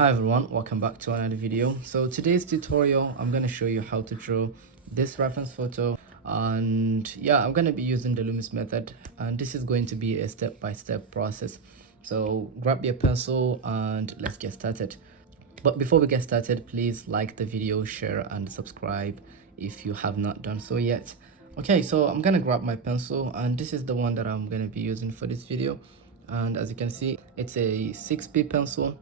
Hi everyone, welcome back to another video. So today's tutorial, I'm going to show you how to draw this reference photo, and yeah, I'm going to be using the Loomis method, and this is going to be a step-by-step process. So grab your pencil and let's get started. But before we get started, please like the video, share and subscribe if you have not done so yet. Okay, so I'm gonna grab my pencil, and this is the one that I'm gonna be using for this video. And as you can see, it's a 6B pencil,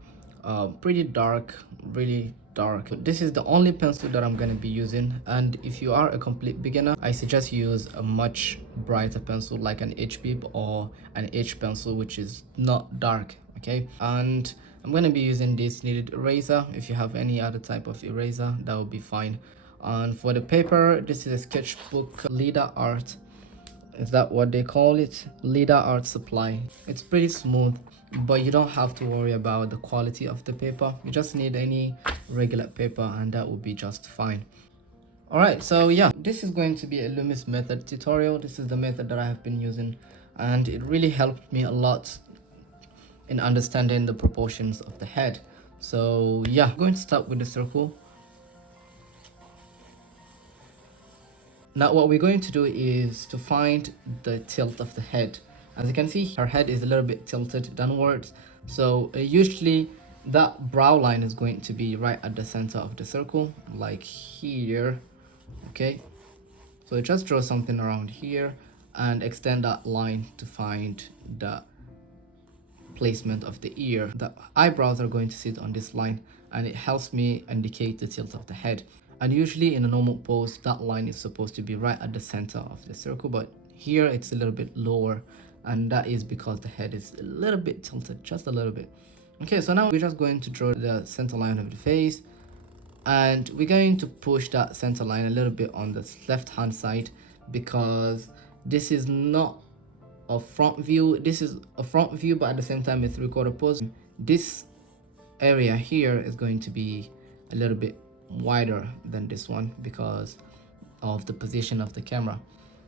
pretty dark, really dark. This is the only pencil that I'm gonna be using, and if you are a complete beginner, I suggest you use a much brighter pencil like an HB or an H pencil, which is not dark. Okay, and I'm going to be using this kneaded eraser. If you have any other type of eraser, that would be fine. And for the paper, this is a sketchbook leader art. Is that what they call it? Leader art supply. It's pretty smooth, but you don't have to worry about the quality of the paper. You just need any regular paper and that will be just fine. Alright, so yeah, this is going to be a Loomis method tutorial. This is the method that I have been using, and it really helped me a lot in understanding the proportions of the head. So yeah, I'm going to start with the circle. Now what we're going to do is to find the tilt of the head. As you can see, her head is a little bit tilted downwards, so usually that brow line is going to be right at the center of the circle, like here. Okay, so just draw something around here and extend that line to find the placement of the ear. The eyebrows are going to sit on this line, and it helps me indicate the tilt of the head. And usually in a normal pose, that line is supposed to be right at the center of the circle, but here it's a little bit lower, and that is because the head is a little bit tilted, just a little bit. Okay, so now we're just going to draw the center line of the face, and we're going to push that center line a little bit on the left hand side, because this is not a front view. This is a front view, but at the same time a 3/4 pose. This area here is going to be a little bit wider than this one because of the position of the camera.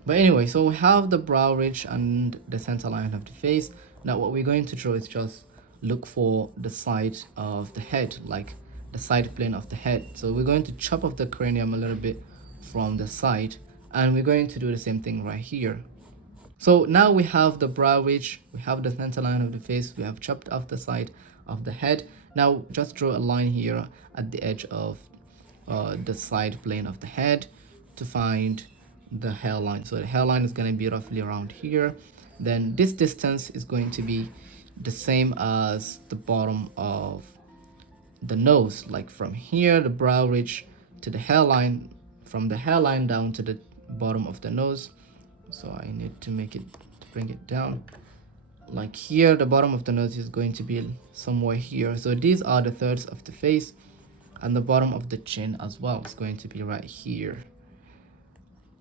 But anyway, so we have the brow ridge and the center line of the face. Now what we're going to draw is just look for the side of the head, like the side plane of the head. So we're going to chop off the cranium a little bit from the side, and we're going to do the same thing right here. So now we have the brow ridge, we have the center line of the face, we have chopped off the side of the head. Now just draw a line here at the edge of the side plane of the head to find the hairline. So the hairline is going to be roughly around here. Then this distance is going to be the same as the bottom of the nose, like from here, the brow ridge to the hairline, from the hairline down to the bottom of the nose. So I need to bring it down like here. The bottom of the nose is going to be somewhere here. So these are the thirds of the face, and the bottom of the chin as well is going to be right here,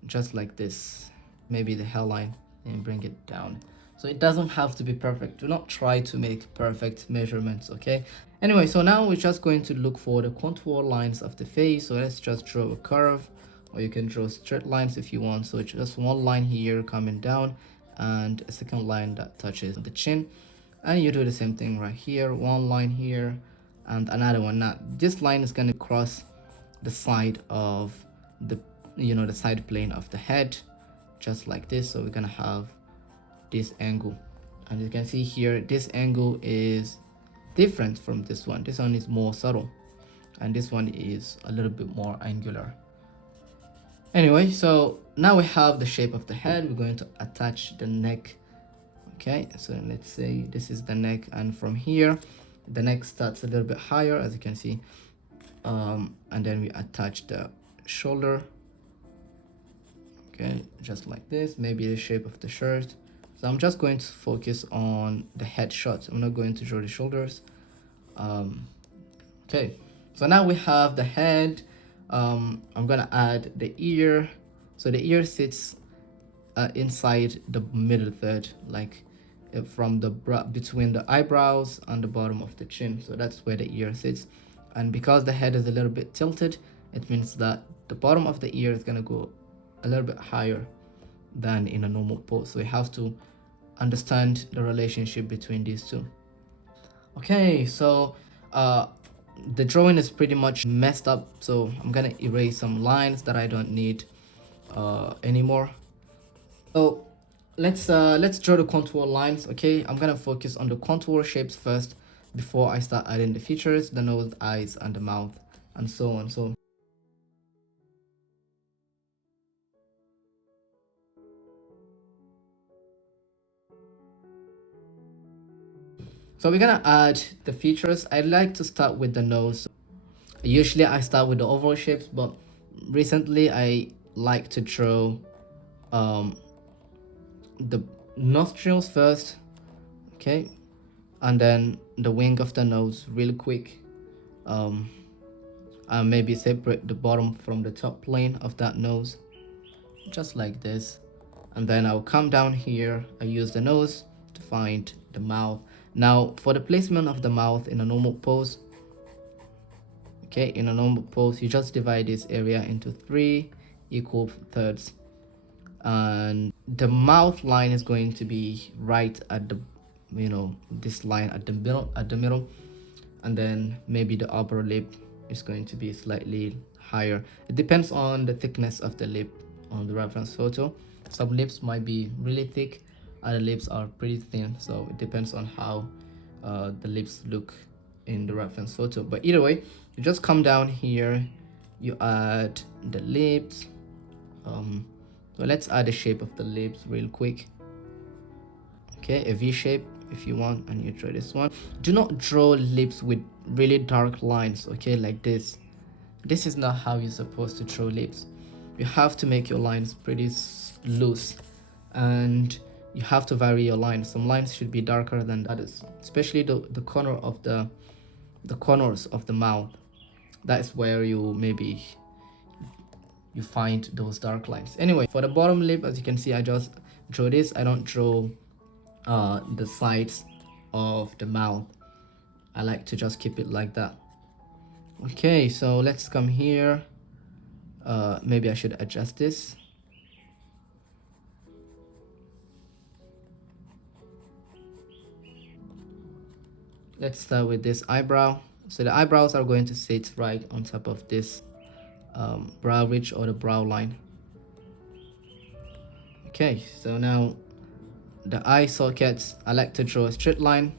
just like this. Maybe the hairline, and bring it down. So it doesn't have to be perfect. Do not try to make perfect measurements, okay? Anyway, so now we're just going to look for the contour lines of the face. So let's just draw a curve, or you can draw straight lines if you want. So just one line here coming down, and a second line that touches the chin, and you do the same thing right here, one line here and another one. Now this line is going to cross the side of the the side plane of the head, just like this. So we're going to have this angle, and you can see here this angle is different from this one. This one is more subtle, and this one is a little bit more angular. Anyway, so now we have the shape of the head. We're going to attach the neck. Okay, so let's say this is the neck, and from here the neck starts a little bit higher, as you can see, and then we attach the shoulder. Okay, just like this. Maybe the shape of the shirt. So I'm just going to focus on the head shot. I'm not going to draw the shoulders. Okay, so now we have the head. I'm gonna add the ear. So the ear sits inside the middle third, like from the between the eyebrows and the bottom of the chin. So that's where the ear sits, and because the head is a little bit tilted, it means that the bottom of the ear is gonna go a little bit higher than in a normal pose. So you have to understand the relationship between these two. Okay, so the drawing is pretty much messed up, so I'm gonna erase some lines that I don't need anymore. So let's draw the contour lines. Okay, I'm gonna focus on the contour shapes first before I start adding the features, the nose, the eyes, and the mouth, and so on. So we're gonna add the features. I like to start with the nose. Usually I start with the oval shapes, but recently I like to draw um, the nostrils first, okay, and then the wing of the nose really quick. Um, and maybe separate the bottom from the top plane of that nose, just like this. And then I'll come down here. I use the nose to find the mouth. Now for the placement of the mouth in a normal pose, okay, in a normal pose, you just divide this area into 3 equal thirds, and the mouth line is going to be right at the, this line at the middle, and then maybe the upper lip is going to be slightly higher. It depends on the thickness of the lip on the reference photo. Some lips might be really thick, other lips are pretty thin, so it depends on how the lips look in the reference photo. But either way, you just come down here, you add the lips. So let's add the shape of the lips real quick. Okay, a V shape if you want, and you draw this one. Do not draw lips with really dark lines, okay, like this. This is not how you're supposed to draw lips. You have to make your lines pretty loose, and you have to vary your lines. Some lines should be darker than others, especially the corner of the corners of the mouth. That is where you find those dark lines. Anyway, for the bottom lip, as you can see, I just draw this. I don't draw the sides of the mouth. I like to just keep it like that. Okay, so let's come here. Maybe I should adjust this. Let's start with this eyebrow. So the eyebrows are going to sit right on top of this brow ridge or the brow line. Okay, so now the eye sockets, I like to draw a straight line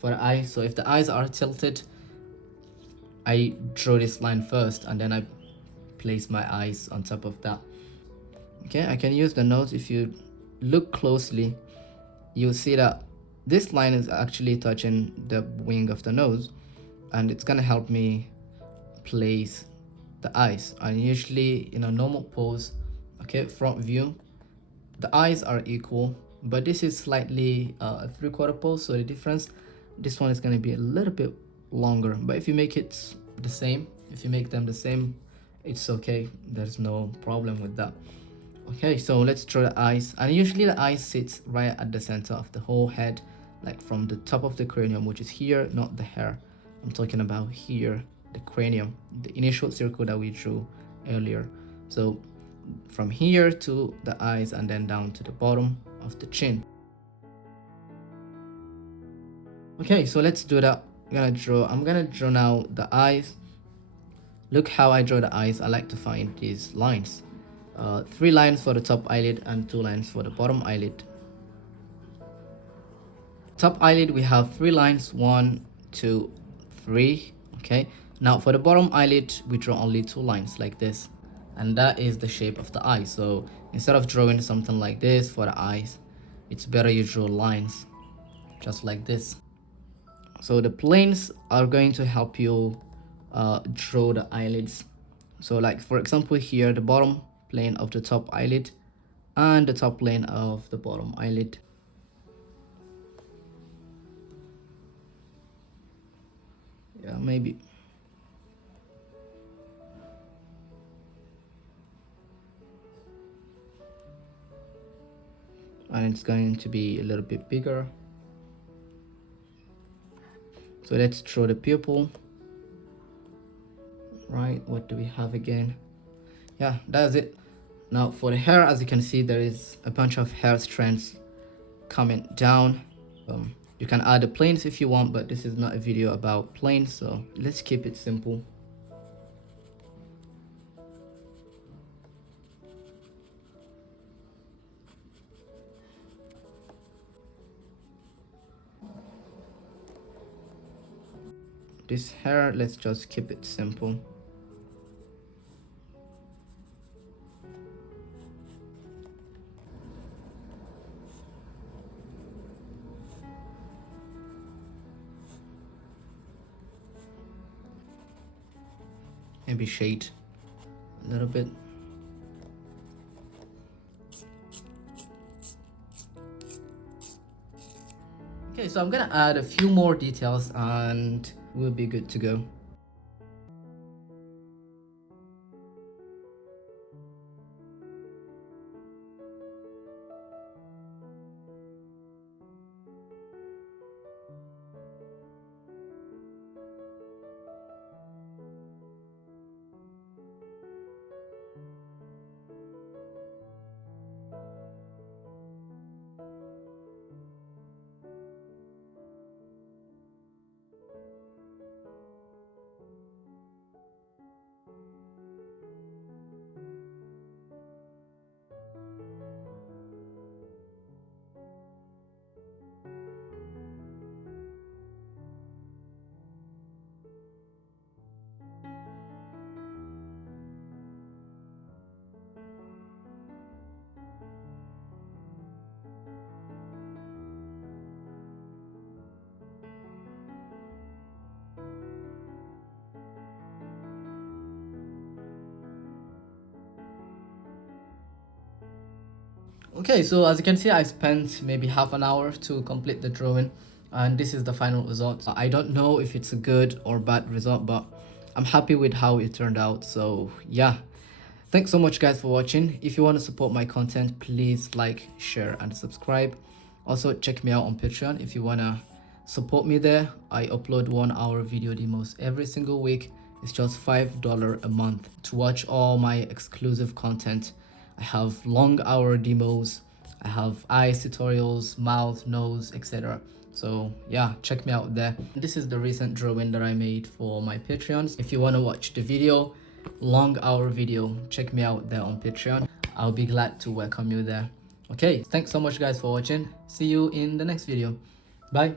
for the eye. So if the eyes are tilted, I draw this line first, and then I place my eyes on top of that. Okay, I can use the nose. If you look closely, you'll see that this line is actually touching the wing of the nose, and it's gonna help me place the eyes. And usually in a normal pose, okay, front view, the eyes are equal, but this is slightly a 3/4 pose, so the difference, this one is going to be a little bit longer. But if you make it the same, if you make them the same, it's okay. There's no problem with that. Okay, so let's draw the eyes, and usually the eyes sits right at the center of the whole head, like from the top of the cranium, which is here, not the hair. I'm talking about here, the cranium, the initial circle that we drew earlier. So from here to the eyes, and then down to the bottom of the chin. Okay, so let's do that. I'm gonna draw now the eyes. Look how I draw the eyes. I like to find these lines. 3 lines for the top eyelid and 2 lines for the bottom eyelid. Top eyelid, we have 3 lines, 1, 2, 3. Okay, now for the bottom eyelid, we draw only 2 lines like this, and that is the shape of the eye. So instead of drawing something like this for the eyes, it's better you draw lines just like this. So the planes are going to help you draw the eyelids. So like for example here, the bottom plane of the top eyelid and the top plane of the bottom eyelid. Yeah, maybe. And it's going to be a little bit bigger. So let's draw the pupil. Right, what do we have again? Yeah, that's it. Now for the hair, as you can see, there is a bunch of hair strands coming down. You can add the planes if you want, but this is not a video about planes, so let's keep it simple. This hair, let's just keep it simple. Maybe shade a little bit. Okay, so I'm gonna add a few more details and we'll be good to go. Okay, so as you can see, I spent maybe half an hour to complete the drawing, and this is the final result. I don't know if it's a good or bad result, but I'm happy with how it turned out. So yeah, thanks so much guys for watching. If you want to support my content, please like, share and subscribe. Also check me out on Patreon if you want to support me there. I upload 1-hour video demos every single week. It's just $5 a month to watch all my exclusive content. I have long hour demos, I have eyes tutorials, mouth, nose, etc. So yeah, check me out there. This is the recent drawing that I made for my Patreons. If you want to watch the video, long hour video, check me out there on Patreon. I'll be glad to welcome you there. Okay, thanks so much guys for watching. See you in the next video. Bye.